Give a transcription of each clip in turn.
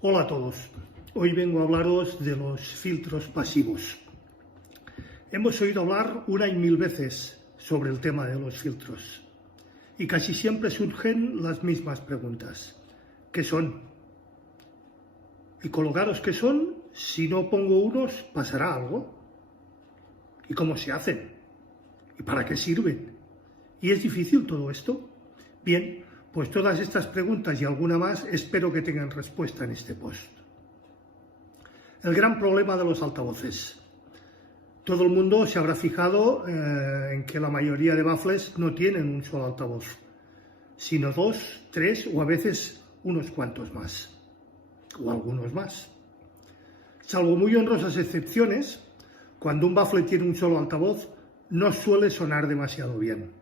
Hola a todos, hoy vengo a hablaros de los filtros pasivos. Hemos oído hablar una y mil veces sobre el tema de los filtros y casi siempre surgen las mismas preguntas. ¿Qué son? Y colocaros qué son, si no pongo unos, ¿pasará algo? ¿Y cómo se hacen? ¿Y para qué sirven? ¿Y es difícil todo esto? Bien, pues todas estas preguntas y alguna más espero que tengan respuesta en este post. El gran problema de los altavoces. Todo el mundo se habrá fijado en que la mayoría de baffles no tienen un solo altavoz, sino dos, tres o a veces unos cuantos más, o algunos más. Salvo muy honrosas excepciones, cuando un baffle tiene un solo altavoz, no suele sonar demasiado bien.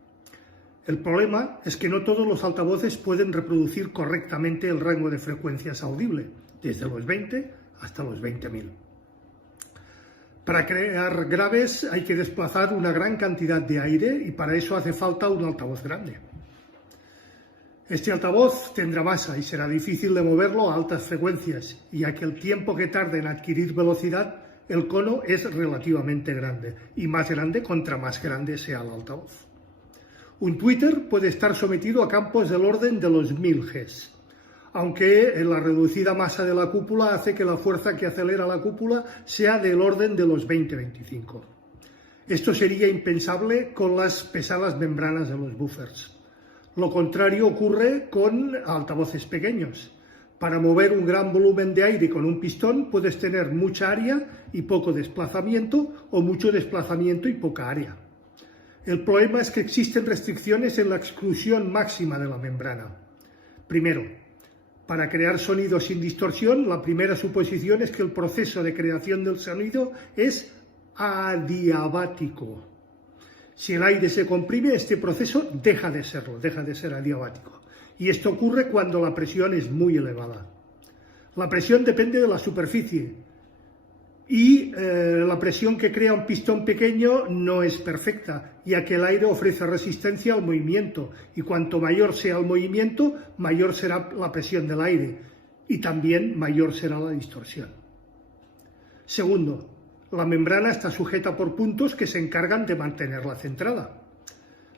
El problema es que no todos los altavoces pueden reproducir correctamente el rango de frecuencias audible, desde los 20 hasta los 20.000. Para crear graves hay que desplazar una gran cantidad de aire y para eso hace falta un altavoz grande. Este altavoz tendrá masa y será difícil de moverlo a altas frecuencias, ya que el tiempo que tarda en adquirir velocidad, el cono es relativamente grande, y más grande contra más grande sea el altavoz. Un tweeter puede estar sometido a campos del orden de los 1000 Gs, aunque la reducida masa de la cúpula hace que la fuerza que acelera la cúpula sea del orden de los 20-25. Esto sería impensable con las pesadas membranas de los buffers. Lo contrario ocurre con altavoces pequeños. Para mover un gran volumen de aire con un pistón puedes tener mucha área y poco desplazamiento, o mucho desplazamiento y poca área. El problema es que existen restricciones en la exclusión máxima de la membrana. Primero, para crear sonido sin distorsión, la primera suposición es que el proceso de creación del sonido es adiabático. Si el aire se comprime, este proceso deja de serlo, deja de ser adiabático. Y esto ocurre cuando la presión es muy elevada. La presión depende de la superficie y la presión que crea un pistón pequeño no es perfecta, ya que el aire ofrece resistencia al movimiento y cuanto mayor sea el movimiento, mayor será la presión del aire y también mayor será la distorsión. Segundo, la membrana está sujeta por puntos que se encargan de mantenerla centrada.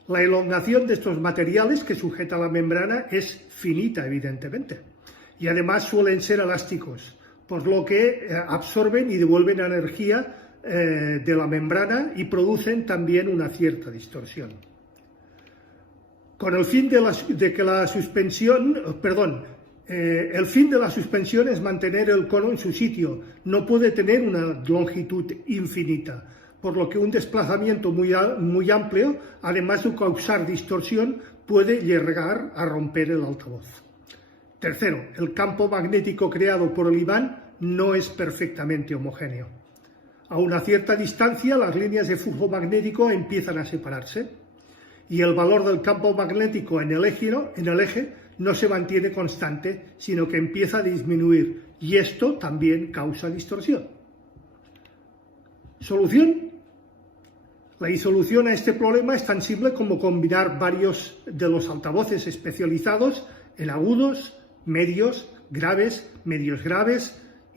La elongación de estos materiales que sujeta la membrana es finita, evidentemente, y además suelen ser elásticos, por lo que absorben y devuelven energía de la membrana y producen también una cierta distorsión. Con el fin de que la suspensión, el fin de la suspensión es mantener el cono en su sitio, no puede tener una longitud infinita, por lo que un desplazamiento muy amplio, además de causar distorsión, puede llegar a romper el altavoz. Tercero, el campo magnético creado por el imán no es perfectamente homogéneo. A una cierta distancia, las líneas de flujo magnético empiezan a separarse y el valor del campo magnético en el eje no se mantiene constante, sino que empieza a disminuir, y esto también causa distorsión. ¿Solución? La solución a este problema es tan simple como combinar varios de los altavoces especializados en agudos, medios graves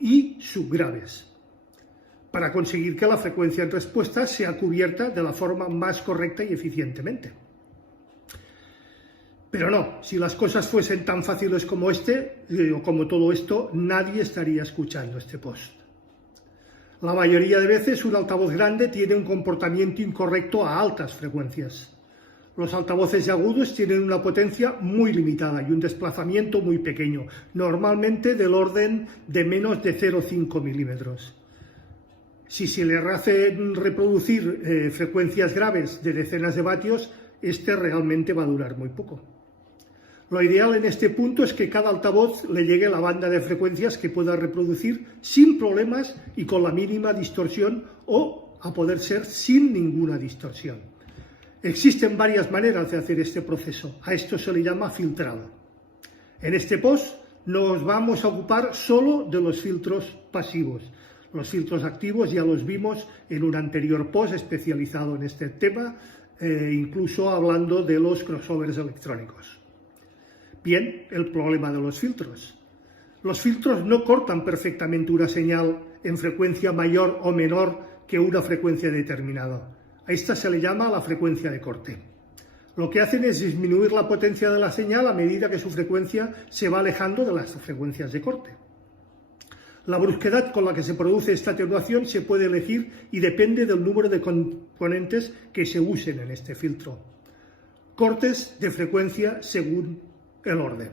y subgraves, para conseguir que la frecuencia en respuesta sea cubierta de la forma más correcta y eficientemente. Pero no, si las cosas fuesen tan fáciles como o como todo esto, nadie estaría escuchando este post. La mayoría de veces un altavoz grande tiene un comportamiento incorrecto a altas frecuencias. Los altavoces agudos tienen una potencia muy limitada y un desplazamiento muy pequeño, normalmente del orden de menos de 0,5 milímetros. Si se le hace reproducir frecuencias graves de decenas de vatios, este realmente va a durar muy poco. Lo ideal en este punto es que cada altavoz le llegue la banda de frecuencias que pueda reproducir sin problemas y con la mínima distorsión o, a poder ser, sin ninguna distorsión. Existen varias maneras de hacer este proceso. A esto se le llama filtrado. En este post nos vamos a ocupar solo de los filtros pasivos. Los filtros activos ya los vimos en un anterior post especializado en este tema, incluso hablando de los crossovers electrónicos. Bien, el problema de los filtros. Los filtros no cortan perfectamente una señal en frecuencia mayor o menor que una frecuencia determinada. A esta se le llama la frecuencia de corte. Lo que hacen es disminuir la potencia de la señal a medida que su frecuencia se va alejando de las frecuencias de corte. La brusquedad con la que se produce esta atenuación se puede elegir y depende del número de componentes que se usen en este filtro. Cortes de frecuencia según el orden.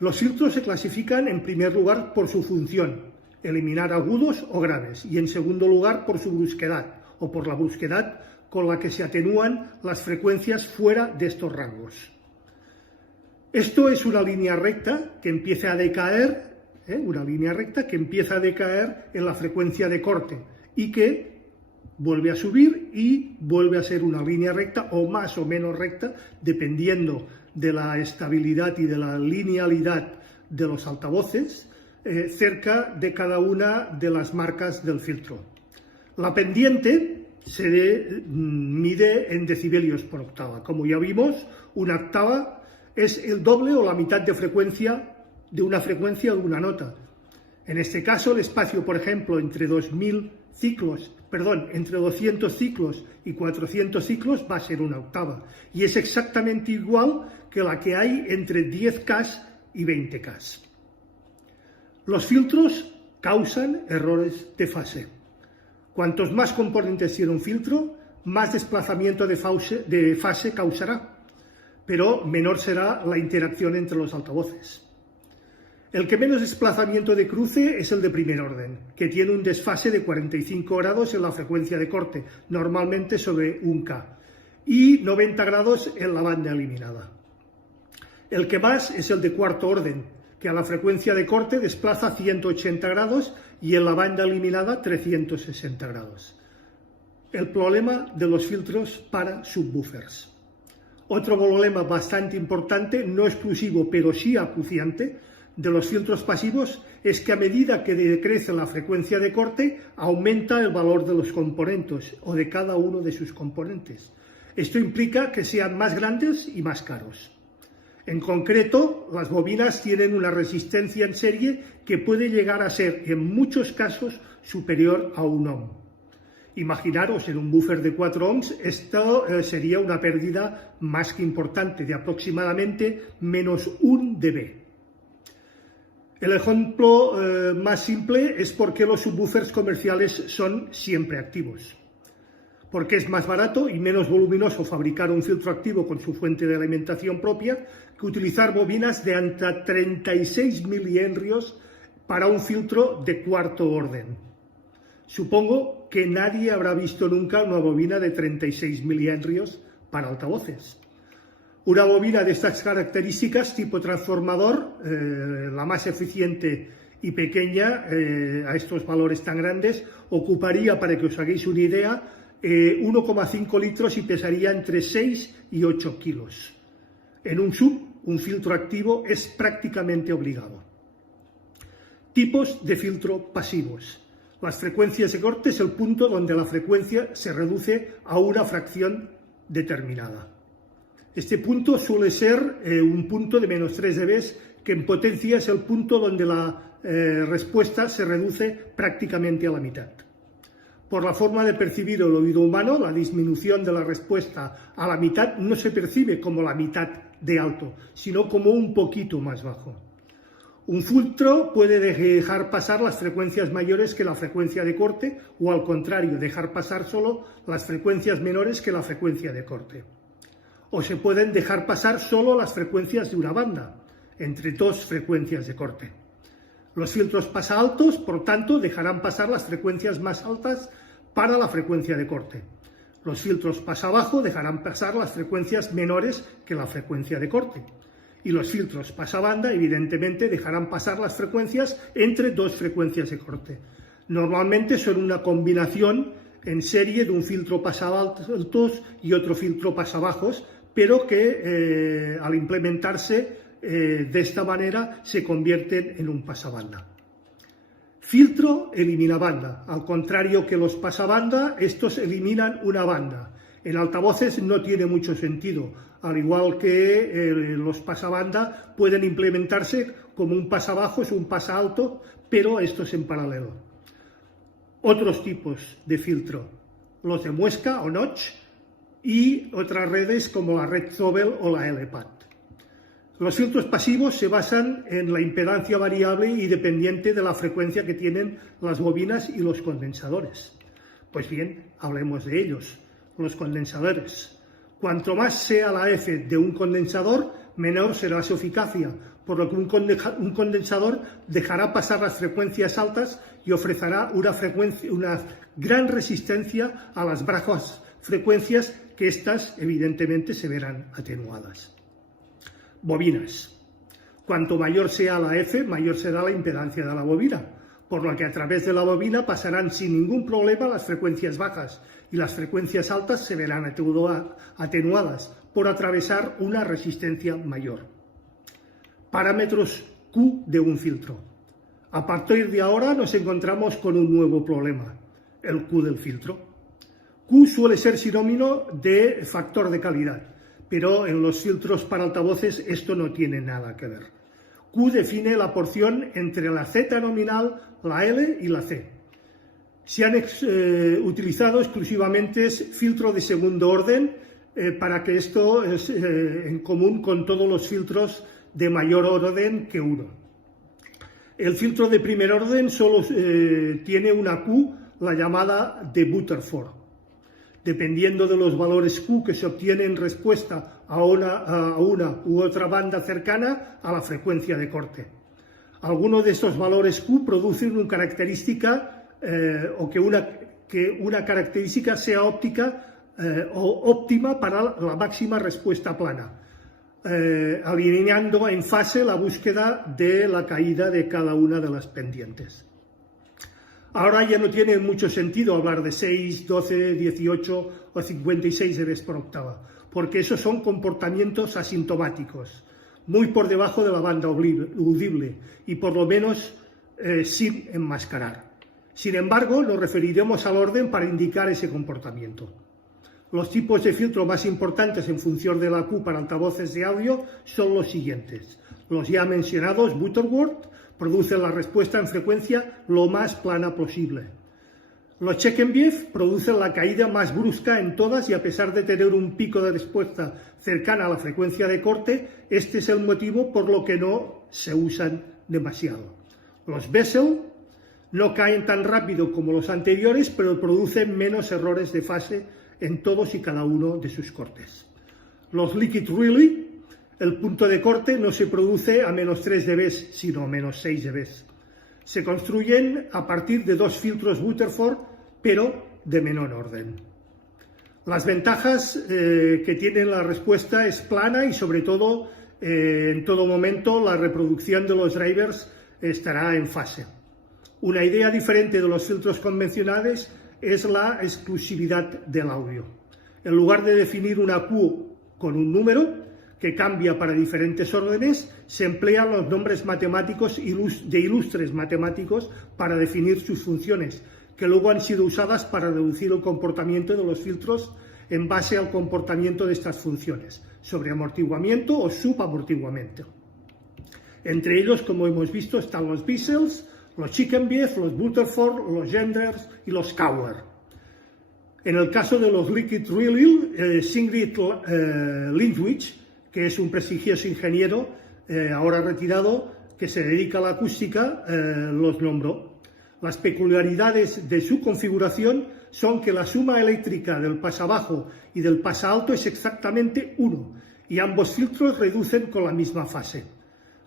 Los filtros se clasifican en primer lugar por su función, eliminar agudos o graves, y en segundo lugar por su brusquedad o por la brusquedad con la que se atenúan las frecuencias fuera de estos rangos. Esto es una línea recta que empieza a decaer, en la frecuencia de corte y que vuelve a subir y vuelve a ser una línea recta o más o menos recta dependiendo de la estabilidad y de la linealidad de los altavoces cerca de cada una de las marcas del filtro. La pendiente se mide en decibelios por octava. Como ya vimos, una octava es el doble o la mitad de frecuencia de una frecuencia de una nota. En este caso, el espacio, por ejemplo, entre 200 ciclos y 400 ciclos va a ser una octava. Y es exactamente igual que la que hay entre 10K y 20K. Los filtros causan errores de fase. Cuantos más componentes tiene un filtro, más desplazamiento de fase causará, pero menor será la interacción entre los altavoces. El que menos desplazamiento de cruce es el de primer orden, que tiene un desfase de 45 grados en la frecuencia de corte, normalmente sobre 1K, y 90 grados en la banda eliminada. El que más es el de cuarto orden, que a la frecuencia de corte desplaza 180 grados y en la banda eliminada 360 grados. El problema de los filtros para subwoofers. Otro problema bastante importante, no exclusivo pero sí acuciante, de los filtros pasivos es que a medida que decrece la frecuencia de corte, aumenta el valor de los componentes o de cada uno de sus componentes. Esto implica que sean más grandes y más caros. En concreto, las bobinas tienen una resistencia en serie que puede llegar a ser, en muchos casos, superior a 1 ohm. Imaginaros, en un buffer de 4 ohms, esto sería una pérdida más que importante, de aproximadamente menos 1 dB. El ejemplo más simple es por qué los subwoofers comerciales son siempre activos. Porque es más barato y menos voluminoso fabricar un filtro activo con su fuente de alimentación propia que utilizar bobinas de hasta 36 milihenrios para un filtro de cuarto orden. Supongo que nadie habrá visto nunca una bobina de 36 milihenrios para altavoces. Una bobina de estas características, tipo transformador, la más eficiente y pequeña, a estos valores tan grandes, ocuparía, para que os hagáis una idea, 1,5 litros y pesaría entre 6 y 8 kilos. En un sub, un filtro activo es prácticamente obligado. Tipos de filtro pasivos. Las frecuencias de corte es el punto donde la frecuencia se reduce a una fracción determinada. Este punto suele ser un punto de menos 3 dB, que en potencia es el punto donde la respuesta se reduce prácticamente a la mitad. Por la forma de percibir el oído humano, la disminución de la respuesta a la mitad no se percibe como la mitad de alto, sino como un poquito más bajo. Un filtro puede dejar pasar las frecuencias mayores que la frecuencia de corte o, al contrario, dejar pasar solo las frecuencias menores que la frecuencia de corte. O se pueden dejar pasar solo las frecuencias de una banda, entre dos frecuencias de corte. Los filtros pasaaltos, por tanto, dejarán pasar las frecuencias más altas para la frecuencia de corte. Los filtros pasabajo dejarán pasar las frecuencias menores que la frecuencia de corte. Y los filtros pasabanda, evidentemente, dejarán pasar las frecuencias entre dos frecuencias de corte. Normalmente son una combinación en serie de un filtro pasaltos y otro filtro pasabajos, pero que al implementarse de esta manera se convierten en un pasabanda. Filtro elimina banda. Al contrario que los pasabanda, estos eliminan una banda. En altavoces no tiene mucho sentido. al igual que los pasabanda pueden implementarse como un pasabajos o un pasalto, pero estos en paralelo. Otros tipos de filtro, los de muesca o notch, y otras redes como la red Zobel o la LPAT. Los filtros pasivos se basan en la impedancia variable y dependiente de la frecuencia que tienen las bobinas y los condensadores. Pues bien, hablemos de ellos. Los condensadores. Cuanto más sea la F de un condensador, menor será su eficacia, por lo que un condensador dejará pasar las frecuencias altas y ofrecerá una gran resistencia a las bajas frecuencias, que éstas evidentemente se verán atenuadas. Bobinas. Cuanto mayor sea la F, mayor será la impedancia de la bobina, por lo que a través de la bobina pasarán sin ningún problema las frecuencias bajas y las frecuencias altas se verán atenuadas por atravesar una resistencia mayor. Parámetros Q de un filtro. A partir de ahora nos encontramos con un nuevo problema, el Q del filtro. Q suele ser sinónimo de factor de calidad, pero en los filtros para altavoces esto no tiene nada que ver. Q define la porción entre la Z nominal, la L y la C. Se han utilizado exclusivamente filtro de segundo orden para que esto es en común con todos los filtros de mayor orden que 1. El filtro de primer orden solo tiene una Q, la llamada de Butterford. Dependiendo de los valores Q que se obtienen en respuesta a una u otra banda cercana a la frecuencia de corte. Algunos de estos valores Q producen una característica o que una característica sea óptica o óptima para la máxima respuesta plana, alineando en fase la búsqueda de la caída de cada una de las pendientes. Ahora ya no tiene mucho sentido hablar de 6, 12, 18 o 56 dB por octava, porque esos son comportamientos asintomáticos, muy por debajo de la banda audible y por lo menos sin enmascarar. Sin embargo, nos referiremos al orden para indicar ese comportamiento. Los tipos de filtro más importantes en función de la Q para altavoces de audio son los siguientes. Los ya mencionados Butterworth producen la respuesta en frecuencia lo más plana posible. Los Chekenbiev producen la caída más brusca en todas y a pesar de tener un pico de respuesta cercana a la frecuencia de corte, este es el motivo por lo que no se usan demasiado. Los Bessel no caen tan rápido como los anteriores, pero producen menos errores de fase en todos y cada uno de sus cortes. Los Liquid Relay, el punto de corte no se produce a menos 3 dB, sino a menos 6 dB. Se construyen a partir de dos filtros Butterford, pero de menor orden. Las ventajas que tiene la respuesta es plana y sobre todo, en todo momento, la reproducción de los drivers estará en fase. Una idea diferente de los filtros convencionales es la exclusividad del audio. En lugar de definir una Q con un número que cambia para diferentes órdenes, se emplean los nombres matemáticos de ilustres matemáticos para definir sus funciones, que luego han sido usadas para reducir el comportamiento de los filtros en base al comportamiento de estas funciones, sobreamortiguamiento o subamortiguamiento. Entre ellos, como hemos visto, están los Bissels, los Chekenbiev, los Butterford, los Genders y los Cowler. En el caso de los Liquid Relay, Sigrid Lindwich, que es un prestigioso ingeniero, ahora retirado, que se dedica a la acústica, los nombró. Las peculiaridades de su configuración son que la suma eléctrica del pasabajo y del pasalto es exactamente 1, y ambos filtros reducen con la misma fase.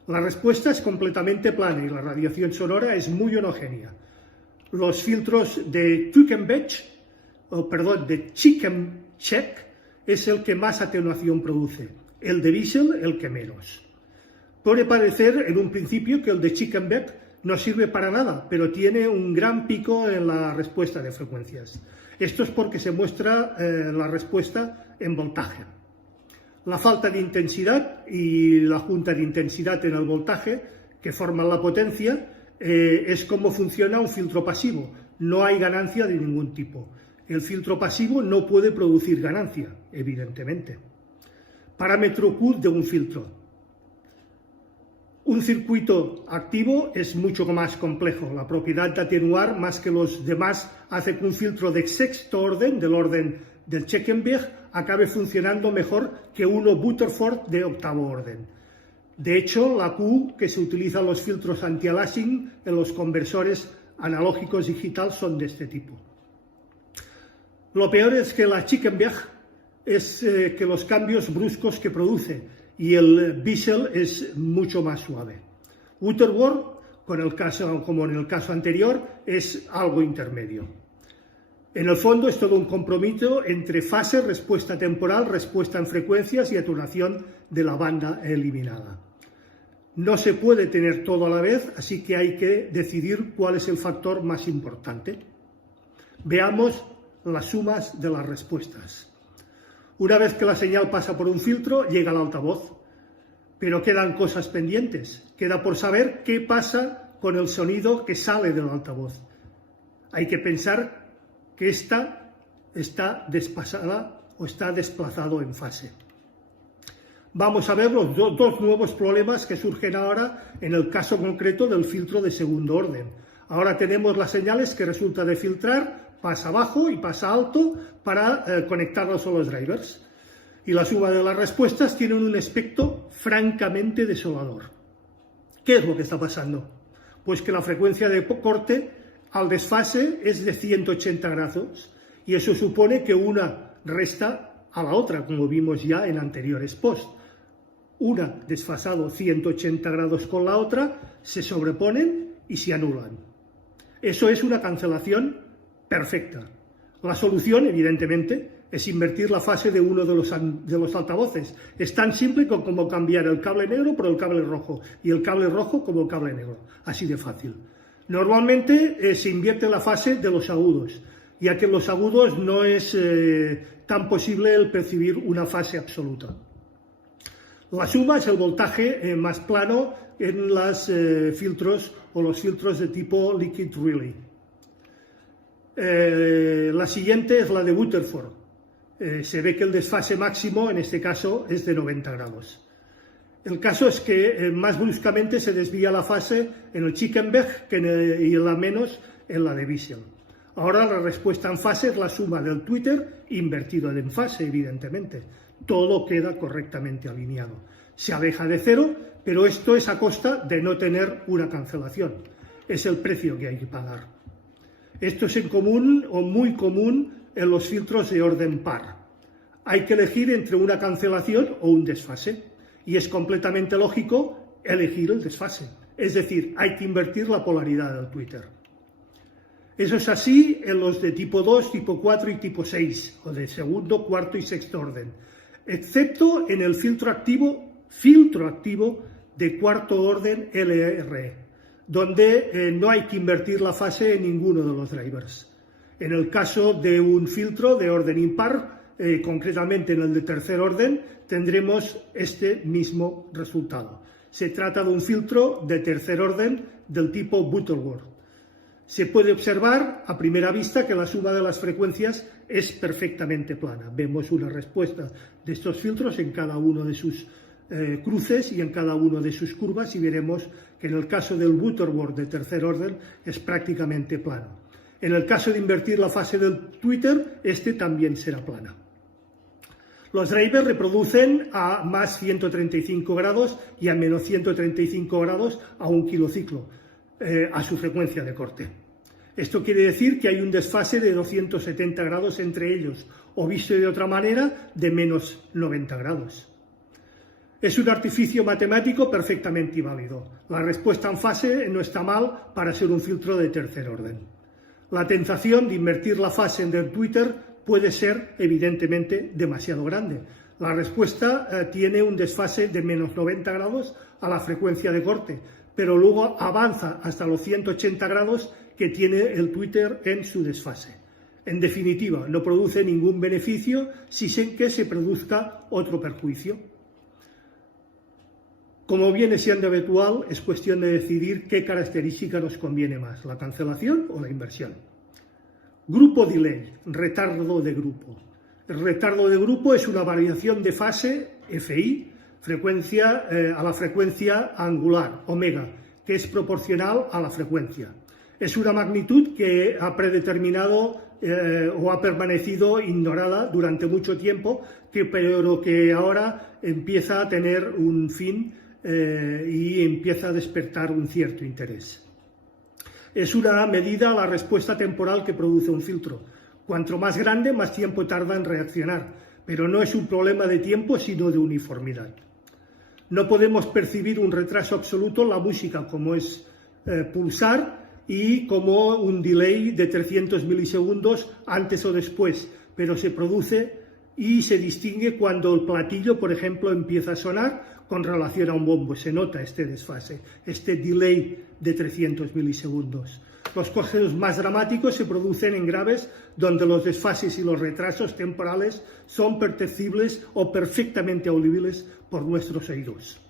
La respuesta es completamente plana y la radiación sonora es muy homogénea. Los filtros de Chekenbiev es el que más atenuación produce, el de Bissell el que menos. Puede parecer en un principio que el de Chekenbiev no sirve para nada, pero tiene un gran pico en la respuesta de frecuencias. Esto es porque se muestra la respuesta en voltaje. La falta de intensidad y la junta de intensidad en el voltaje, que forman la potencia, es como funciona un filtro pasivo. No hay ganancia de ningún tipo. El filtro pasivo no puede producir ganancia, evidentemente. Parámetro Q de un filtro. Un circuito activo es mucho más complejo. La propiedad de atenuar más que los demás hace que un filtro de sexto orden, del orden del Chequenberg, acabe funcionando mejor que uno Butterford de octavo orden. De hecho, la Q que se utiliza en los filtros anti-aliasing en los conversores analógicos digital son de este tipo. Lo peor es que la Chequenberg es que los cambios bruscos que produce, y el Bissell es mucho más suave. Butterworth, como en el caso anterior, es algo intermedio. En el fondo es todo un compromiso entre fase, respuesta temporal, respuesta en frecuencias y atenuación de la banda eliminada. No se puede tener todo a la vez, así que hay que decidir cuál es el factor más importante. Veamos las sumas de las respuestas. Una vez que la señal pasa por un filtro, llega al altavoz, pero quedan cosas pendientes. Queda por saber qué pasa con el sonido que sale del altavoz. Hay que pensar que esta está desfasada o está desplazado en fase. Vamos a ver los dos nuevos problemas que surgen ahora en el caso concreto del filtro de segundo orden. Ahora tenemos las señales que resulta de filtrar, pasa bajo y pasa alto para conectarlos a los drivers. Y la suma de las respuestas tiene un aspecto francamente desolador. ¿Qué es lo que está pasando? Pues que la frecuencia de corte al desfase es de 180 grados y eso supone que una resta a la otra, como vimos ya en anteriores posts. Una desfasado 180 grados con la otra, se sobreponen y se anulan. Eso es una cancelación perfecta. La solución, evidentemente, es invertir la fase de uno de los altavoces. Es tan simple como cambiar el cable negro por el cable rojo y el cable rojo como el cable negro. Así de fácil. Normalmente se invierte la fase de los agudos, ya que en los agudos no es tan posible el percibir una fase absoluta. La suma es el voltaje más plano en los filtros o los filtros de tipo liquid relay. La siguiente es la de Butterford. Se ve que el desfase máximo en este caso es de 90 grados. El caso es que más bruscamente se desvía la fase en el Chequenberg y la menos en la de Bissell. Ahora la respuesta en fase es la suma del Twitter invertido en fase, evidentemente. Todo queda correctamente alineado. Se aleja de cero, pero esto es a costa de no tener una cancelación. Es el precio que hay que pagar. Esto es común o muy común en los filtros de orden par. Hay que elegir entre una cancelación o un desfase. Y es completamente lógico elegir el desfase. Es decir, hay que invertir la polaridad del Twitter. Eso es así en los de tipo 2, tipo 4 y tipo 6, o de segundo, cuarto y sexto orden, excepto en el filtro activo de cuarto orden LRE, donde no hay que invertir la fase en ninguno de los drivers. En el caso de un filtro de orden impar, concretamente en el de tercer orden, tendremos este mismo resultado. Se trata de un filtro de tercer orden del tipo Butterworth. Se puede observar a primera vista que la suma de las frecuencias es perfectamente plana. Vemos una respuesta de estos filtros en cada uno de sus cruces y en cada una de sus curvas y veremos que en el caso del Butterworth de tercer orden es prácticamente plano. En el caso de invertir la fase del Twitter, este también será plana. Los drivers reproducen a más 135 grados y a menos 135 grados a un kilociclo a su frecuencia de corte. Esto quiere decir que hay un desfase de 270 grados entre ellos, o visto de otra manera, de menos 90 grados. Es un artificio matemático perfectamente válido. La respuesta en fase no está mal para ser un filtro de tercer orden. La tentación de invertir la fase en el Twitter puede ser, evidentemente, demasiado grande. La respuesta tiene un desfase de menos 90 grados a la frecuencia de corte, pero luego avanza hasta los 180 grados que tiene el Twitter en su desfase. En definitiva, no produce ningún beneficio sin que se produzca otro perjuicio. Como viene siendo habitual, es cuestión de decidir qué característica nos conviene más, la cancelación o la inversión. Grupo delay, retardo de grupo. El retardo de grupo es una variación de fase FI, a la frecuencia angular, omega, que es proporcional a la frecuencia. Es una magnitud que ha predeterminado o ha permanecido ignorada durante mucho tiempo, pero que ahora empieza a tener un fin y empieza a despertar un cierto interés. Es una medida a la respuesta temporal que produce un filtro. Cuanto más grande, más tiempo tarda en reaccionar, pero no es un problema de tiempo, sino de uniformidad. No podemos percibir un retraso absoluto en la música, como es pulsar, y como un delay de 300 milisegundos antes o después, pero se produce y se distingue cuando el platillo, por ejemplo, empieza a sonar con relación a un bombo. Se nota este desfase, este delay de 300 milisegundos. Los casos más dramáticos se producen en graves donde los desfases y los retrasos temporales son perceptibles o perfectamente audibles por nuestros oídos.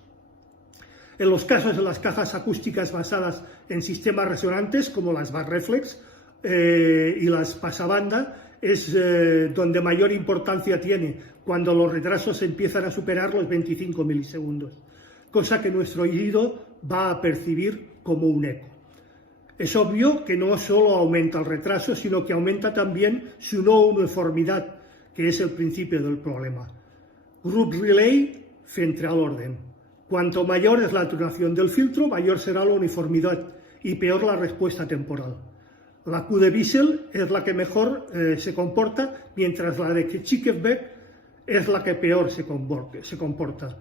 En los casos de las cajas acústicas basadas en sistemas resonantes, como las Backreflex y las pasabanda, es donde mayor importancia tiene cuando los retrasos empiezan a superar los 25 milisegundos, cosa que nuestro oído va a percibir como un eco. Es obvio que no solo aumenta el retraso, sino que aumenta también su no uniformidad, que es el principio del problema. Group relay frente al orden. Cuanto mayor es la duración del filtro, mayor será la uniformidad y peor la respuesta temporal. La Q de Wiesel es la que mejor se comporta, mientras la de Schickebeck es la que peor se comporta.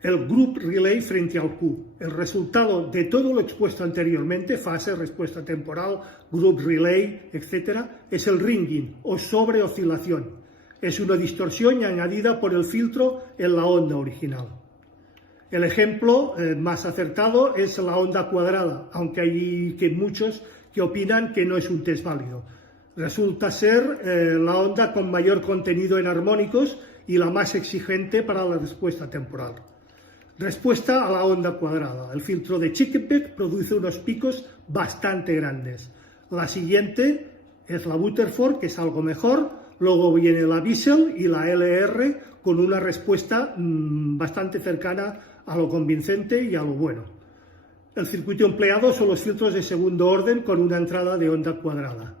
El Group Relay frente al Q. El resultado de todo lo expuesto anteriormente, fase, respuesta temporal, Group Relay, etc., es el ringing o sobreoscilación. Es una distorsión añadida por el filtro en la onda original. El ejemplo más acertado es la onda cuadrada, aunque hay muchos que opinan que no es un test válido. Resulta ser la onda con mayor contenido en armónicos y la más exigente para la respuesta temporal. Respuesta a la onda cuadrada. El filtro de Schickebeck produce unos picos bastante grandes. La siguiente es la Rutherford, que es algo mejor. Luego viene la Wiesel y la LR con una respuesta bastante cercana a lo convincente y a lo bueno. El circuito empleado son los filtros de segundo orden con una entrada de onda cuadrada.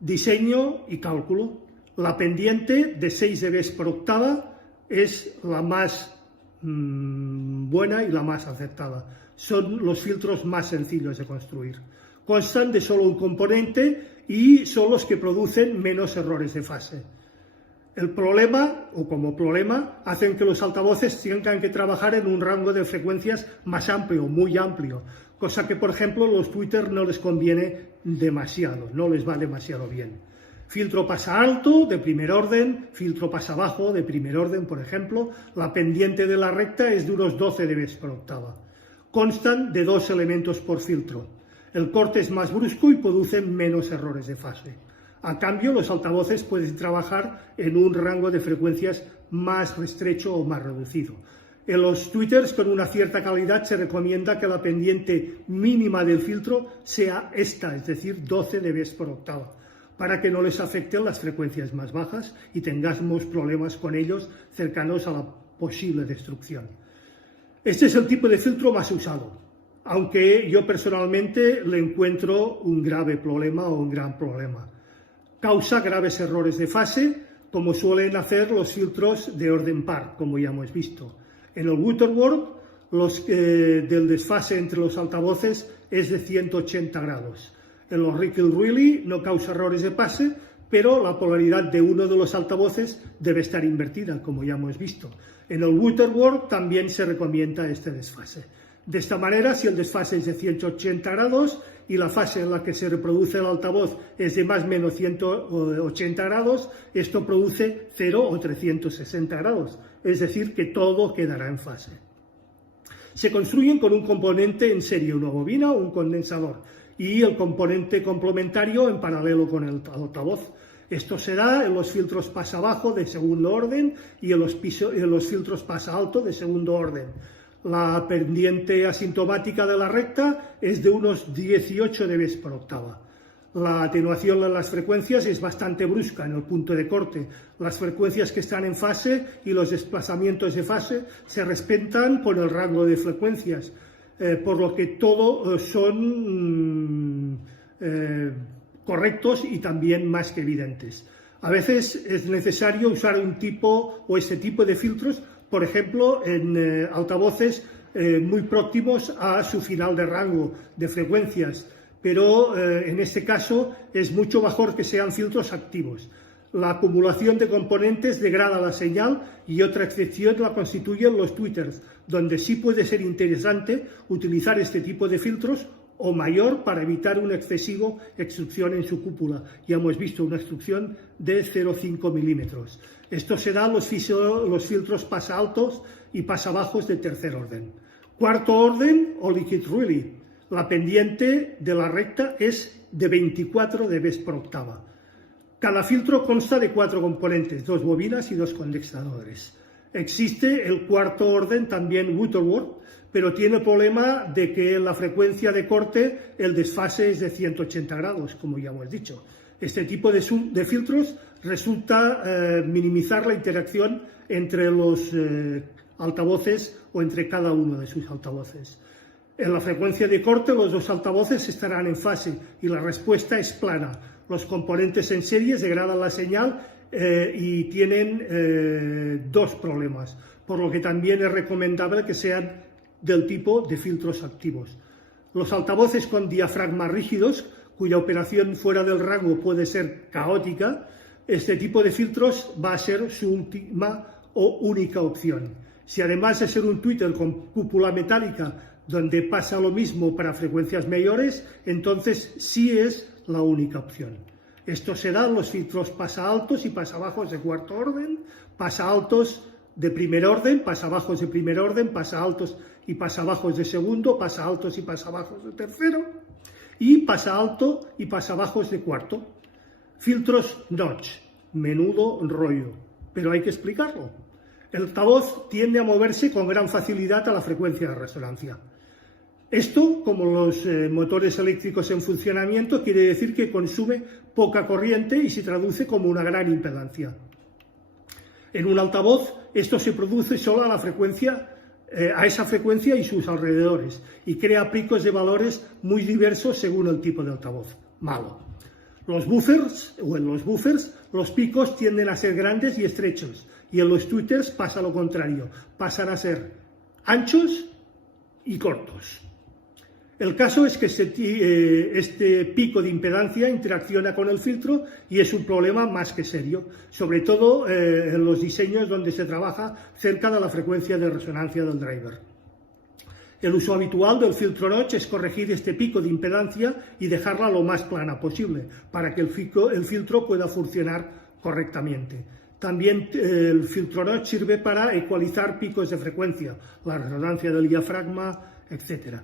Diseño y cálculo. La pendiente de 6 dB por octava es la más buena y la más acertada. Son los filtros más sencillos de construir. Constan de solo un componente y son los que producen menos errores de fase. El problema, o como problema, hacen que los altavoces tengan que trabajar en un rango de frecuencias más amplio, muy amplio, cosa que, por ejemplo, los tweeters no les conviene demasiado, no les va demasiado bien. Filtro pasa alto, de primer orden, filtro pasa bajo, de primer orden, por ejemplo. La pendiente de la recta es de unos 12 dB por octava. Constan de 2 elementos por filtro. El corte es más brusco y producen menos errores de fase. A cambio, los altavoces pueden trabajar en un rango de frecuencias más estrecho o más reducido. En los tweeters con una cierta calidad se recomienda que la pendiente mínima del filtro sea esta, es decir, 12 dB por octava, para que no les afecten las frecuencias más bajas y tengamos problemas con ellos cercanos a la posible destrucción. Este es el tipo de filtro más usado, aunque yo personalmente le encuentro un grave problema o un gran problema. Causa graves errores de fase, como suelen hacer los filtros de orden par, como ya hemos visto. En el Butterworth, del desfase entre los altavoces es de 180 grados. En los Rickel-Riley no causa errores de fase, pero la polaridad de uno de los altavoces debe estar invertida, como ya hemos visto. En el Butterworth también se recomienda este desfase. De esta manera, si el desfase es de 180 grados y la fase en la que se reproduce el altavoz es de más o menos 180 grados, esto produce 0 o 360 grados, es decir, que todo quedará en fase. Se construyen con un componente en serie, una bobina o un condensador, y el componente complementario en paralelo con el altavoz. Esto se da en los filtros pasa bajo de segundo orden y en los filtros pasa alto de segundo orden. La pendiente asintomática de la recta es de unos 18 dB por octava. La atenuación en las frecuencias es bastante brusca en el punto de corte. Las frecuencias que están en fase y los desplazamientos de fase se respetan por el rango de frecuencias, por lo que todo son correctos y también más que evidentes. A veces es necesario usar un tipo o este tipo de filtros, por ejemplo, en altavoces muy próximos a su final de rango de frecuencias, pero en este caso es mucho mejor que sean filtros activos. La acumulación de componentes degrada la señal y otra excepción la constituyen los tweeters, donde sí puede ser interesante utilizar este tipo de filtros o mayor para evitar una excesiva extrusión en su cúpula. Ya hemos visto una extrusión de 0,5 milímetros. Esto se da los filtros pasa altos y pasa bajos de tercer orden. Cuarto orden o liquid relay. La pendiente de la recta es de 24 dB por octava. Cada filtro consta de 4 componentes, 2 bobinas y 2 condensadores. Existe el cuarto orden, también Butterworth, pero tiene el problema de que en la frecuencia de corte el desfase es de 180 grados, como ya hemos dicho. Este tipo de filtros resulta minimizar la interacción entre los altavoces o entre cada uno de sus altavoces. En la frecuencia de corte los dos altavoces estarán en fase y la respuesta es plana. Los componentes en serie degradan la señal y tienen dos problemas, por lo que también es recomendable que sean del tipo de filtros activos. Los altavoces con diafragmas rígidos, cuya operación fuera del rango puede ser caótica, este tipo de filtros va a ser su última o única opción. Si además de ser un tweeter con cúpula metálica donde pasa lo mismo para frecuencias mayores, entonces sí es la única opción. Esto se da en los filtros pasa altos y pasa bajos de cuarto orden, pasa altos de primer orden, pasa bajos de primer orden, pasa altos y pasa bajos de segundo, pasa altos y pasa bajos de tercero, y pasa alto y pasa bajos de cuarto. Filtros notch, menudo rollo, pero hay que explicarlo. El altavoz tiende a moverse con gran facilidad a la frecuencia de resonancia. Esto, como los motores eléctricos en funcionamiento, quiere decir que consume poca corriente y se traduce como una gran impedancia. En un altavoz, esto se produce solo a esa frecuencia y sus alrededores, y crea picos de valores muy diversos según el tipo de altavoz. Malo. En los buffers, los picos tienden a ser grandes y estrechos, y en los tweeters pasa lo contrario, pasan a ser anchos y cortos. El caso es que este pico de impedancia interacciona con el filtro y es un problema más que serio, sobre todo en los diseños donde se trabaja cerca de la frecuencia de resonancia del driver. El uso habitual del filtro notch es corregir este pico de impedancia y dejarla lo más plana posible, para que el filtro pueda funcionar correctamente. También el filtro notch sirve para ecualizar picos de frecuencia, la resonancia del diafragma, etc.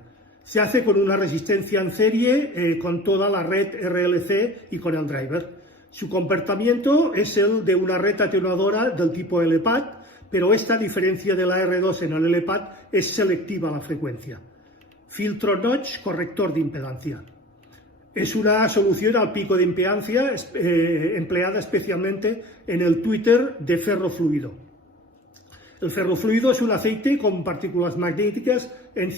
Se hace con una resistencia en serie con toda la red RLC y con el driver. Su comportamiento es el de una red atenuadora del tipo LPAD, pero esta, a diferencia de la R2 en el LPAD, es selectiva a la frecuencia. Filtro notch, corrector de impedancia. Es una solución al pico de impedancia empleada especialmente en el tweeter de ferrofluido. El ferrofluido es un aceite con partículas magnéticas en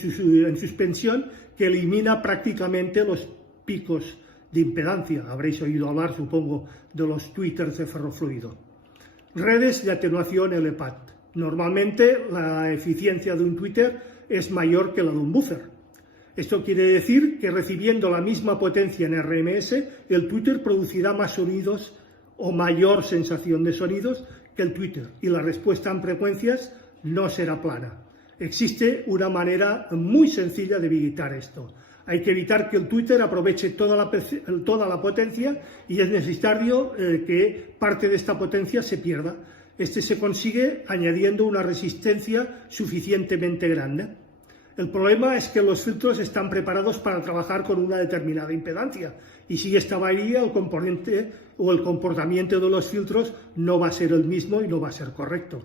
suspensión que elimina prácticamente los picos de impedancia. Habréis oído hablar, supongo, de los tweeters de ferrofluido. Redes de atenuación LPAD. Normalmente la eficiencia de un tweeter es mayor que la de un buffer. Esto quiere decir que recibiendo la misma potencia en RMS, el tweeter producirá más sonidos o mayor sensación de sonidos que el tweeter, y la respuesta en frecuencias no será plana. Existe una manera muy sencilla de evitar esto. Hay que evitar que el tweeter aproveche toda la potencia y es necesario que parte de esta potencia se pierda. Este se consigue añadiendo una resistencia suficientemente grande. El problema es que los filtros están preparados para trabajar con una determinada impedancia y si esta varía, el componente o el comportamiento de los filtros no va a ser el mismo y no va a ser correcto.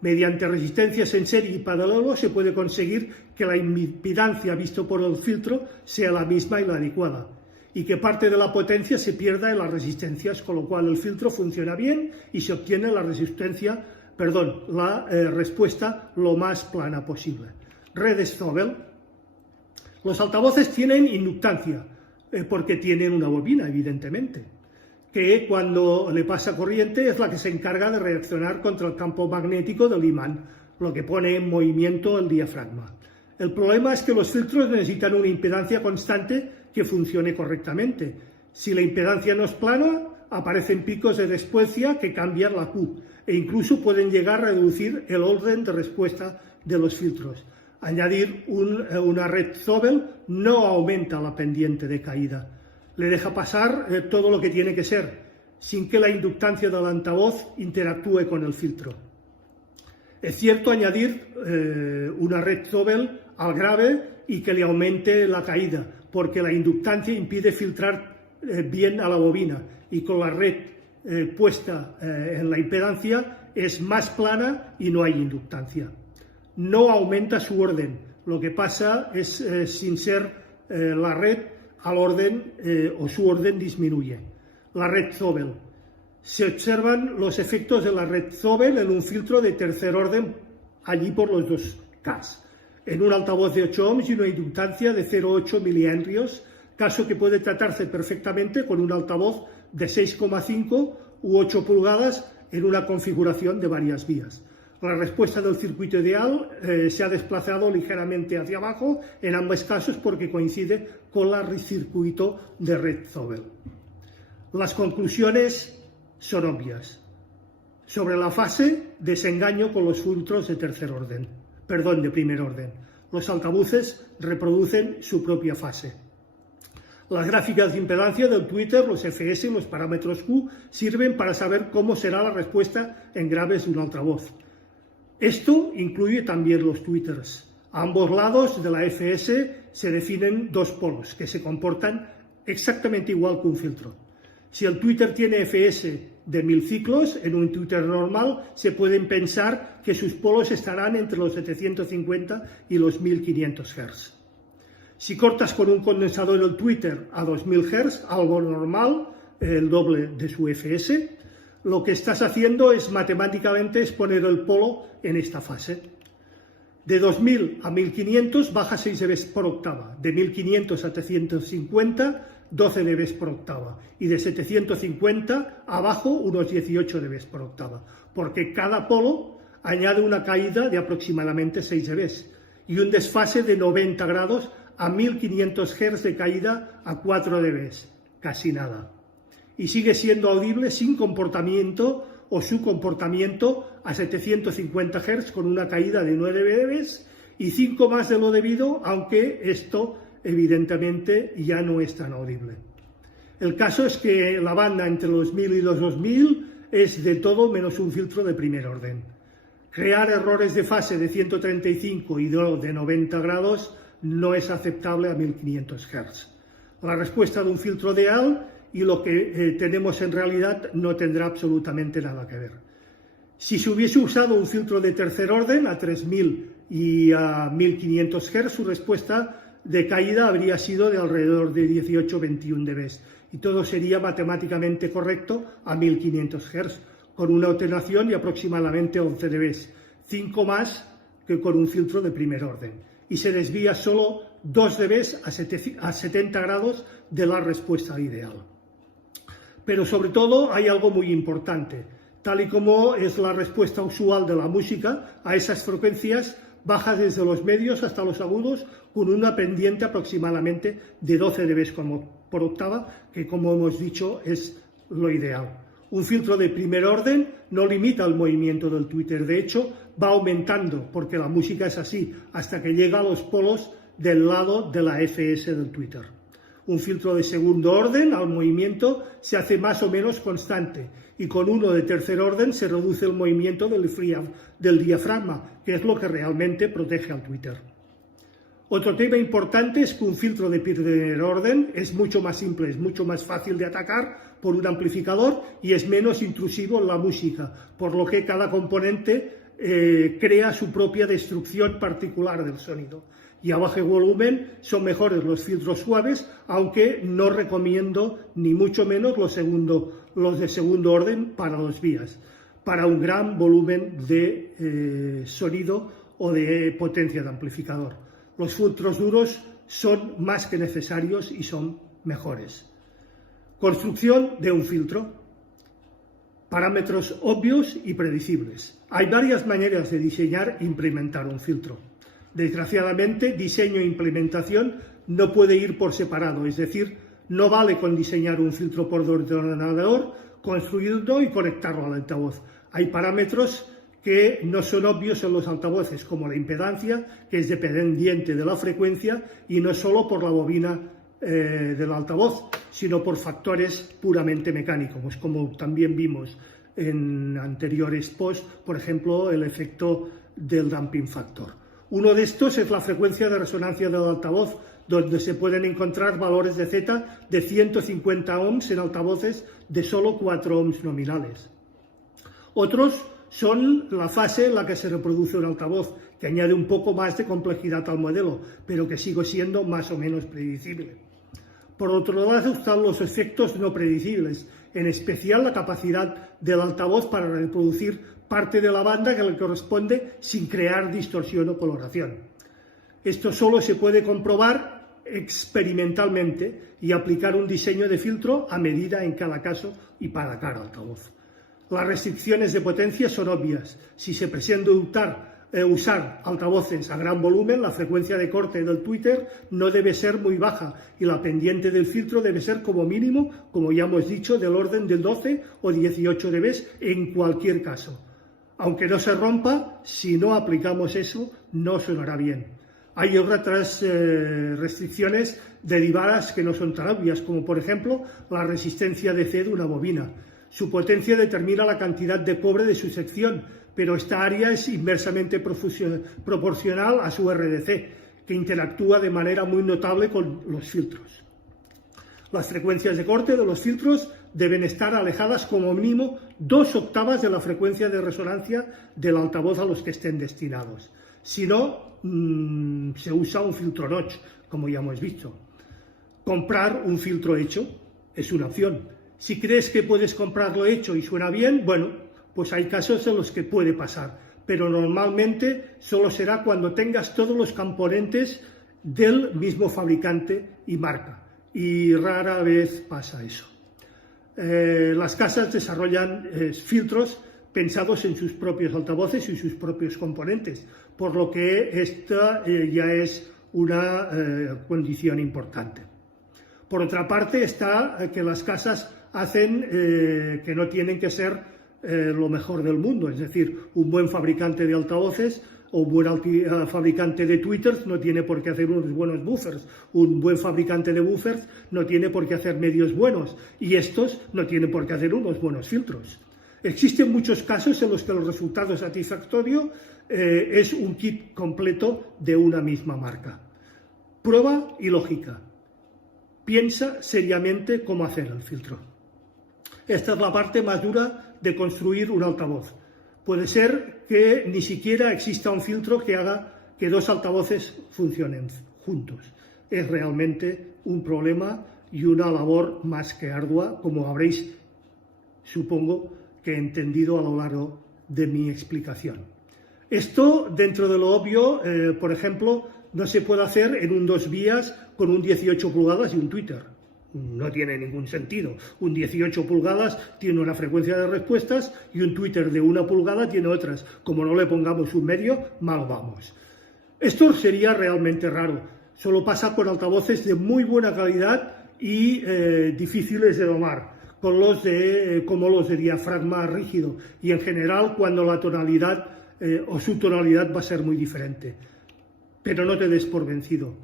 Mediante resistencias en serie y paralelo se puede conseguir que la impedancia vista por el filtro sea la misma y la adecuada. y que parte de la potencia se pierda en las resistencias, con lo cual el filtro funciona bien y se obtiene la respuesta lo más plana posible. Redes Zobel. Los altavoces tienen inductancia, porque tienen una bobina, evidentemente, que cuando le pasa corriente es la que se encarga de reaccionar contra el campo magnético del imán, lo que pone en movimiento el diafragma. El problema es que los filtros necesitan una impedancia constante que funcione correctamente. Si la impedancia no es plana, aparecen picos de despuencia que cambian la Q e incluso pueden llegar a reducir el orden de respuesta de los filtros. Añadir una red Zobel no aumenta la pendiente de caída, le deja pasar todo lo que tiene que ser, sin que la inductancia del altavoz interactúe con el filtro. Es cierto añadir una red Zobel al grave y que le aumente la caída, porque la inductancia impide filtrar bien a la bobina y con la red puesta en la impedancia es más plana y no hay inductancia. No aumenta su orden, lo que pasa es sin ser la red al orden o su orden disminuye. La red Zobel. Se observan los efectos de la red Zobel en un filtro de tercer orden, allí por los 2K, en un altavoz de 8 ohms y una inductancia de 0,8 miliamperes, caso que puede tratarse perfectamente con un altavoz de 6,5 u 8 pulgadas en una configuración de varias vías. La respuesta del circuito ideal se ha desplazado ligeramente hacia abajo en ambos casos porque coincide con el circuito de red Zobel. Las conclusiones son obvias. Sobre la fase, desengaño con los filtros de primer orden. Los altavoces reproducen su propia fase. Las gráficas de impedancia del Twitter, los FS y los parámetros Q sirven para saber cómo será la respuesta en graves de un altavoz. Esto incluye también los tweeters. A ambos lados de la FS se definen dos polos que se comportan exactamente igual que un filtro. Si el tweeter tiene FS de 1000 ciclos, en un tweeter normal se pueden pensar que sus polos estarán entre los 750 y los 1500 Hz. Si cortas con un condensador el tweeter a 2000 Hz, algo normal, el doble de su FS, lo que estás haciendo es matemáticamente poner el polo en esta fase. De 2000 a 1500 baja 6 dB por octava, de 1500 a 750 12 dB por octava y de 750 abajo unos 18 dB por octava, porque cada polo añade una caída de aproximadamente 6 dB y un desfase de 90 grados a 1500 Hz de caída a 4 dB, casi nada. Y sigue siendo audible sin comportamiento o su comportamiento a 750 Hz con una caída de 9 dB y 5 más de lo debido, aunque esto evidentemente ya no es tan audible. El caso es que la banda entre los 1000 y los 2000 es de todo menos un filtro de primer orden. Crear errores de fase de 135 y de 90 grados no es aceptable a 1500 Hz. La respuesta de un filtro ideal y lo que tenemos en realidad no tendrá absolutamente nada que ver. Si se hubiese usado un filtro de tercer orden a 3000 y a 1500 Hz, su respuesta de caída habría sido de alrededor de 18-21 dB y todo sería matemáticamente correcto a 1500 Hz, con una atenuación de aproximadamente 11 dB, 5 más que con un filtro de primer orden, y se desvía solo 2 dB a 70 grados de la respuesta ideal. Pero sobre todo hay algo muy importante. Tal y como es la respuesta usual de la música a esas frecuencias, baja desde los medios hasta los agudos con una pendiente aproximadamente de 12 dB por octava, que como hemos dicho es lo ideal. Un filtro de primer orden no limita el movimiento del tweeter, de hecho va aumentando, porque la música es así, hasta que llega a los polos del lado de la FS del tweeter. Un filtro de segundo orden al movimiento se hace más o menos constante y con uno de tercer orden se reduce el movimiento del diafragma, que es lo que realmente protege al tweeter. Otro tema importante es que un filtro de primer orden es mucho más simple, es mucho más fácil de atacar por un amplificador y es menos intrusivo en la música, por lo que cada componente crea su propia destrucción particular del sonido. y a bajo volumen son mejores los filtros suaves, aunque no recomiendo ni mucho menos los de segundo orden para los vías, para un gran volumen de sonido o de potencia de amplificador. Los filtros duros son más que necesarios y son mejores. Construcción de un filtro. Parámetros obvios y predecibles. Hay varias maneras de diseñar e implementar un filtro. Desgraciadamente, diseño e implementación no puede ir por separado, es decir, no vale con diseñar un filtro por ordenador, construirlo y conectarlo al altavoz. Hay parámetros que no son obvios en los altavoces, como la impedancia, que es dependiente de la frecuencia y no solo por la bobina del altavoz, sino por factores puramente mecánicos, como también vimos en anteriores posts, por ejemplo, el efecto del damping factor. Uno de estos es la frecuencia de resonancia del altavoz, donde se pueden encontrar valores de Z de 150 ohms en altavoces de solo 4 ohms nominales. Otros son la fase en la que se reproduce un altavoz, que añade un poco más de complejidad al modelo, pero que sigue siendo más o menos predecible. Por otro lado están los efectos no predecibles, en especial la capacidad del altavoz para reproducir parte de la banda que le corresponde sin crear distorsión o coloración. Esto solo se puede comprobar experimentalmente y aplicar un diseño de filtro a medida en cada caso y para cada altavoz. Las restricciones de potencia son obvias. Si se pretende usar altavoces a gran volumen, la frecuencia de corte del tweeter no debe ser muy baja y la pendiente del filtro debe ser como mínimo, como ya hemos dicho, del orden del 12 o 18 dB en cualquier caso. Aunque no se rompa, si no aplicamos eso, no sonará bien. Hay otras restricciones derivadas que no son tan obvias, como por ejemplo la resistencia DC de una bobina. Su potencia determina la cantidad de cobre de su sección, pero esta área es inversamente proporcional a su RDC, que interactúa de manera muy notable con los filtros. Las frecuencias de corte de los filtros deben estar alejadas como mínimo 2 octavas de la frecuencia de resonancia del altavoz a los que estén destinados. Si no, se usa un filtro notch, como ya hemos visto. Comprar un filtro hecho es una opción. Si crees que puedes comprarlo hecho y suena bien, bueno, pues hay casos en los que puede pasar, pero normalmente solo será cuando tengas todos los componentes del mismo fabricante y marca, y rara vez pasa eso. Las casas desarrollan filtros pensados en sus propios altavoces y sus propios componentes, por lo que esta ya es una condición importante. Por otra parte está que las casas hacen que no tienen que ser lo mejor del mundo, es decir, un buen fabricante de altavoces o un buen fabricante de tweeters no tiene por qué hacer unos buenos buffers, un buen fabricante de buffers no tiene por qué hacer medios buenos y estos no tienen por qué hacer unos buenos filtros. Existen muchos casos en los que el resultado satisfactorio es un kit completo de una misma marca. Prueba y lógica. Piensa seriamente cómo hacer el filtro. Esta es la parte más dura de construir un altavoz. Puede ser que ni siquiera exista un filtro que haga que 2 altavoces funcionen juntos. Es realmente un problema y una labor más que ardua, como habréis, supongo, que entendido a lo largo de mi explicación. Esto, dentro de lo obvio, por ejemplo, no se puede hacer en un 2 vías con un 18 pulgadas y un tweeter. No tiene ningún sentido. Un 18 pulgadas tiene una frecuencia de respuestas y un tweeter de 1 pulgada tiene otras. Como no le pongamos un medio, mal vamos. Esto sería realmente raro. Solo pasa con altavoces de muy buena calidad y difíciles de domar, como los de diafragma rígido y en general cuando la tonalidad o su tonalidad va a ser muy diferente. Pero no te des por vencido.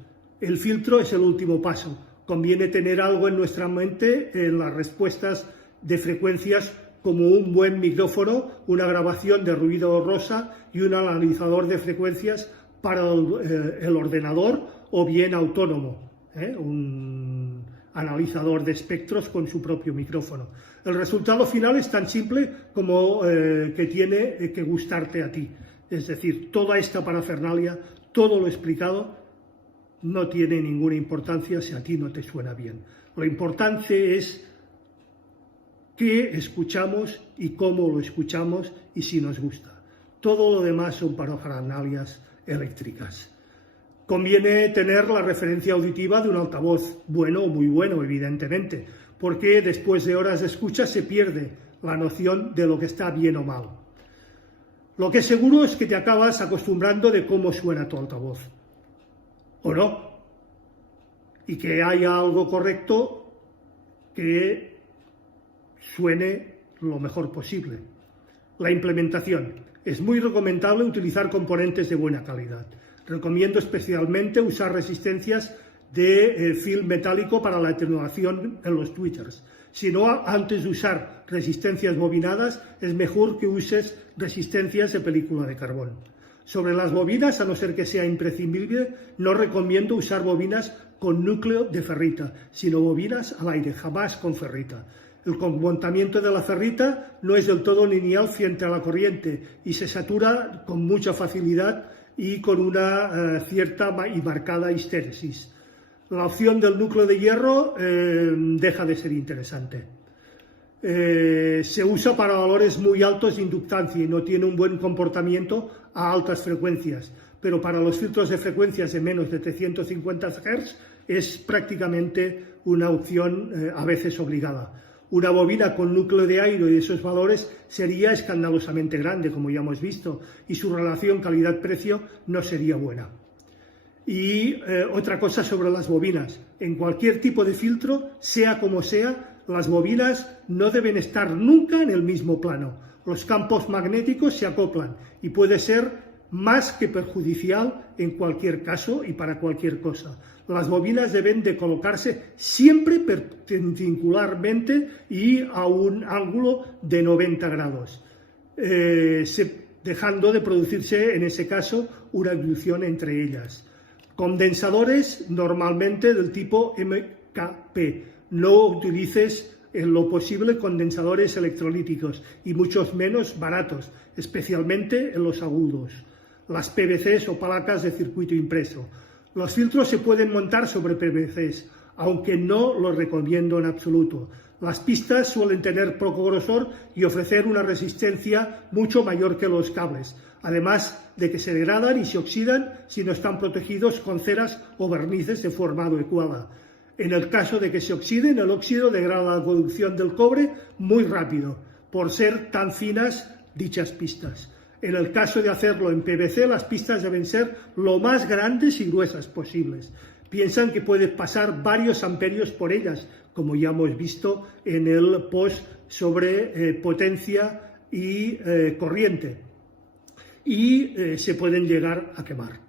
El filtro es el último paso. Conviene tener algo en nuestra mente en las respuestas de frecuencias como un buen micrófono, una grabación de ruido rosa y un analizador de frecuencias para el ordenador o bien autónomo, un analizador de espectros con su propio micrófono. El resultado final es tan simple como que tiene que gustarte a ti. Es decir, toda esta parafernalia, todo lo explicado, no tiene ninguna importancia si a ti no te suena bien. Lo importante es qué escuchamos y cómo lo escuchamos y si nos gusta. Todo lo demás son parafernalias eléctricas. Conviene tener la referencia auditiva de un altavoz bueno o muy bueno, evidentemente, porque después de horas de escucha se pierde la noción de lo que está bien o mal. Lo que es seguro es que te acabas acostumbrando de cómo suena tu altavoz, o no, y que haya algo correcto que suene lo mejor posible. La implementación. Es muy recomendable utilizar componentes de buena calidad. Recomiendo especialmente usar resistencias de film metálico para la atenuación en los tweeters. Si no, antes de usar resistencias bobinadas, es mejor que uses resistencias de película de carbón. Sobre las bobinas, a no ser que sea imprescindible, no recomiendo usar bobinas con núcleo de ferrita, sino bobinas al aire, jamás con ferrita. El conmontamiento de la ferrita no es del todo lineal frente a la corriente y se satura con mucha facilidad y con una cierta y marcada histéresis. La opción del núcleo de hierro deja de ser interesante. Se usa para valores muy altos de inductancia y no tiene un buen comportamiento a altas frecuencias, pero para los filtros de frecuencias de menos de 350 Hz es prácticamente una opción a veces obligada. Una bobina con núcleo de aire de esos valores sería escandalosamente grande, como ya hemos visto, y su relación calidad-precio no sería buena. Y otra cosa sobre las bobinas. En cualquier tipo de filtro, sea como sea, las bobinas no deben estar nunca en el mismo plano. Los campos magnéticos se acoplan y puede ser más que perjudicial en cualquier caso y para cualquier cosa. Las bobinas deben de colocarse siempre perpendicularmente y a un ángulo de 90 grados, dejando de producirse en ese caso una inducción entre ellas. Condensadores normalmente del tipo MKP. No utilices en lo posible condensadores electrolíticos y muchos menos baratos, especialmente en los agudos. Las PVCs o placas de circuito impreso. Los filtros se pueden montar sobre PVCs, aunque no los recomiendo en absoluto. Las pistas suelen tener poco grosor y ofrecer una resistencia mucho mayor que los cables, además de que se degradan y se oxidan si no están protegidos con ceras o barnices de forma adecuada. En el caso de que se oxiden, el óxido degrada la conducción del cobre muy rápido, por ser tan finas dichas pistas. En el caso de hacerlo en PVC, las pistas deben ser lo más grandes y gruesas posibles. Piensan que puede pasar varios amperios por ellas, como ya hemos visto en el post sobre potencia y corriente, y se pueden llegar a quemar.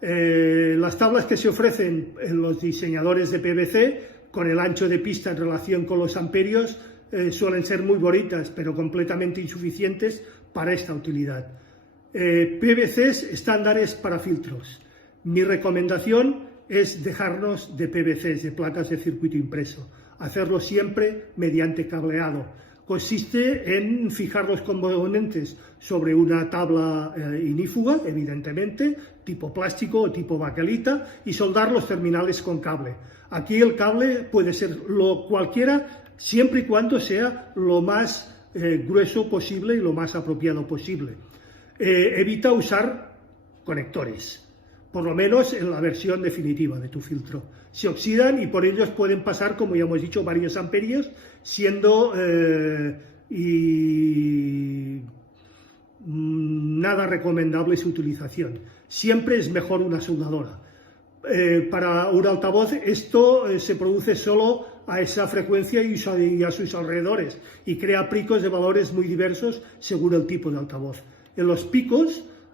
Las tablas que se ofrecen en los diseñadores de PVC, con el ancho de pista en relación con los amperios, suelen ser muy bonitas, pero completamente insuficientes para esta utilidad. PVCs estándares para filtros. Mi recomendación es dejarnos de PVCs, de placas de circuito impreso. Hacerlo siempre mediante cableado. Consiste en fijar los componentes sobre una tabla ignífuga, evidentemente, tipo plástico o tipo baquelita, y soldar los terminales con cable. Aquí el cable puede ser cualquiera, siempre y cuando sea lo más grueso posible y lo más apropiado posible. Evita usar conectores, por lo menos en la versión definitiva de tu filtro. Se oxidan y por ellos pueden pasar, como ya hemos dicho, varios amperios, siendo nada recomendable su utilización. Siempre es mejor una soldadora. Para un altavoz esto se produce solo a esa frecuencia y a sus alrededores y crea picos de valores muy diversos según el tipo de altavoz. En los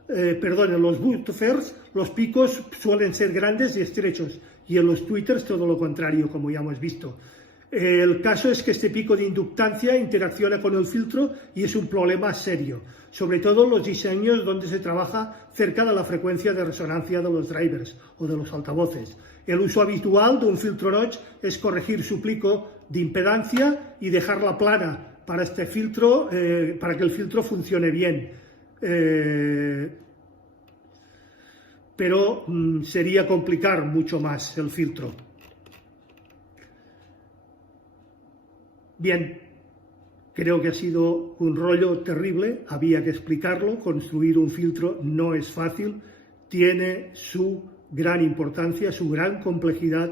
en los buffers los picos suelen ser grandes y estrechos y en los tweeters todo lo contrario, como ya hemos visto. El caso es que este pico de inductancia interacciona con el filtro y es un problema serio, sobre todo en los diseños donde se trabaja cerca de la frecuencia de resonancia de los drivers o de los altavoces. El uso habitual de un filtro notch es corregir su pico de impedancia y dejarla plana para este filtro, para que el filtro funcione bien. pero sería complicar mucho más el filtro. Bien, creo que ha sido un rollo terrible, había que explicarlo. Construir un filtro no es fácil, tiene su gran importancia, su gran complejidad.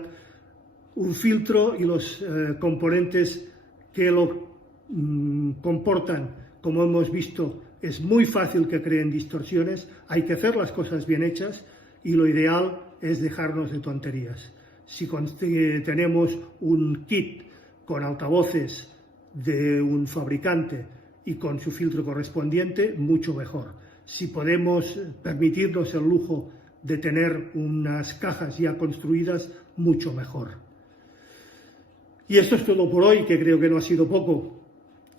Un filtro y los componentes que lo comportan, como hemos visto, es muy fácil que creen distorsiones. Hay que hacer las cosas bien hechas y lo ideal es dejarnos de tonterías. Si tenemos un kit con altavoces de un fabricante y con su filtro correspondiente, mucho mejor. Si podemos permitirnos el lujo de tener unas cajas ya construidas, mucho mejor. Y esto es todo por hoy, que creo que no ha sido poco.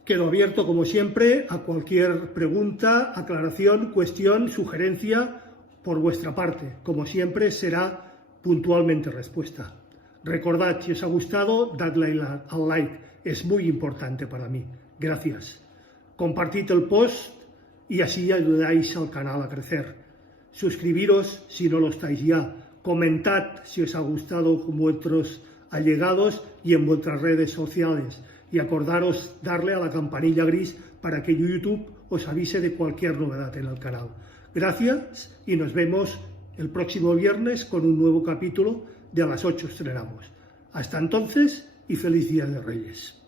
Quedo abierto, como siempre, a cualquier pregunta, aclaración, cuestión, sugerencia por vuestra parte. Como siempre, será puntualmente respuesta. Recordad, si os ha gustado, dadle al like, es muy importante para mí. Gracias. Compartid el post y así ayudáis al canal a crecer. Suscribiros si no lo estáis ya. Comentad si os ha gustado con vuestros allegados y en vuestras redes sociales. Y acordaros darle a la campanilla gris para que YouTube os avise de cualquier novedad en el canal. Gracias y nos vemos el próximo viernes con un nuevo capítulo de A las 8 estrenamos. Hasta entonces y feliz Día de Reyes.